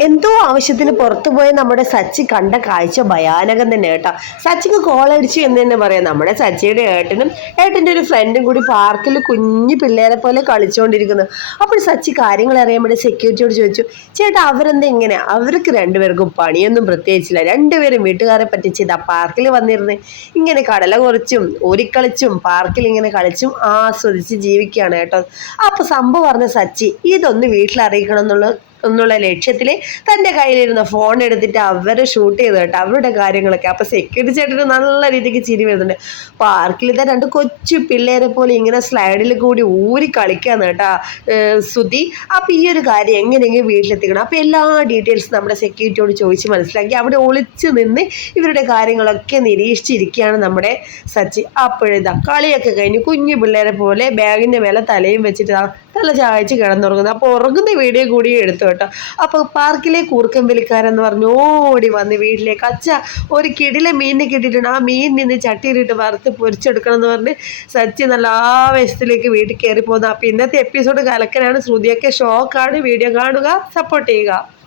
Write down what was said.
എന്തോ ആവശ്യത്തിന് പുറത്തു പോയ നമ്മുടെ സച്ചി കണ്ട കാഴ്ച ഭയാനകം തന്നെ കേട്ടോ. സച്ചിക്ക് കോൾ അടിച്ചു എന്ന് തന്നെ പറയാം. നമ്മുടെ സച്ചിയുടെ ഏട്ടനും ഏട്ടന്റെ ഒരു ഫ്രണ്ടും കൂടി പാർക്കിൽ കുഞ്ഞു പിള്ളേരെ പോലെ കളിച്ചുകൊണ്ടിരിക്കുന്നു അപ്പോൾ സച്ചി കാര്യങ്ങൾ അറിയാൻ വേണ്ടി സെക്യൂരിറ്റിയോട് ചോദിച്ചു ചേട്ടാ അവരെന്താ ഇങ്ങനെ? അവർക്ക് രണ്ടുപേർക്കും പണിയൊന്നും പ്രത്യേകിച്ചില്ല. രണ്ടുപേരും വീട്ടുകാരെ പറ്റിച്ച് പാർക്കിൽ വന്നിരുന്ന് ഇങ്ങനെ കടല കുറച്ചും ഒരിക്കളിച്ചും പാർക്കിൽ ഇങ്ങനെ കളിച്ചും ആസ്വദിച്ച് ജീവിക്കുകയാണ് കേട്ടോ. അപ്പോൾ സംഭവം പറഞ്ഞ സച്ചി ഇതൊന്ന് വീട്ടിൽ അറിയിക്കണം എന്നുള്ള എന്നുള്ള ലക്ഷ്യത്തിൽ തന്റെ കയ്യിലിരുന്ന ഫോൺ എടുത്തിട്ട് അവരെ ഷൂട്ട് ചെയ്ത് കേട്ടോ. അവരുടെ കാര്യങ്ങളൊക്കെ. അപ്പോൾ സെക്യൂരിറ്റി ചേട്ടന് നല്ല രീതിക്ക് ചിരി വരുന്നുണ്ട്. പാർക്കിലത്തെ രണ്ട് കൊച്ചു പിള്ളേരെ പോലെ ഇങ്ങനെ സ്ലൈഡിൽ കൂടി ഊരി കളിക്കാന്ന് കേട്ടോ സുധി. അപ്പോൾ ഈ ഒരു കാര്യം എങ്ങനെയെങ്കിലും വീട്ടിലെത്തിക്കണം. അപ്പോൾ എല്ലാ ഡീറ്റെയിൽസും നമ്മുടെ സെക്യൂരിറ്റിയോട് ചോദിച്ച് മനസ്സിലാക്കി അവിടെ ഒളിച്ച് നിന്ന് ഇവരുടെ കാര്യങ്ങളൊക്കെ നിരീക്ഷിച്ചിരിക്കുകയാണ് നമ്മുടെ സച്ചി. അപ്പോഴിതാ കളിയൊക്കെ കഴിഞ്ഞ് കുഞ്ഞു പിള്ളേരെ പോലെ ബാഗിന്റെ മേലെ തലയും വെച്ചിട്ട് തല ചായച്ച് കിടന്നുറങ്ങുന്നത് അപ്പോൾ ഉറങ്ങുന്ന വീഡിയോ കൂടി എടുത്തു കേട്ടോ. അപ്പോൾ പാർക്കിലെ കൂർക്കം വിലക്കാരെന്ന് പറഞ്ഞു ഓടി വന്ന് വീട്ടിലേക്ക്. അച്ഛ ഒരു കിടിലെ മീനിനെ കിട്ടിയിട്ടുണ്ട്. ആ മീൻ നിന്ന് ചട്ടിയിലിട്ട് വറുത്ത് പൊരിച്ചെടുക്കണം എന്ന് പറഞ്ഞ് സച്ചി നല്ല ആവേശത്തിലേക്ക് വീട്ടിൽ കയറി പോകുന്നത് അപ്പോൾ ഇന്നത്തെ എപ്പിസോഡ് കലക്കനാണ് ശ്രുതിയൊക്കെ ഷോക്കാണ് വീഡിയോ കാണുക സപ്പോർട്ട് ചെയ്യുക.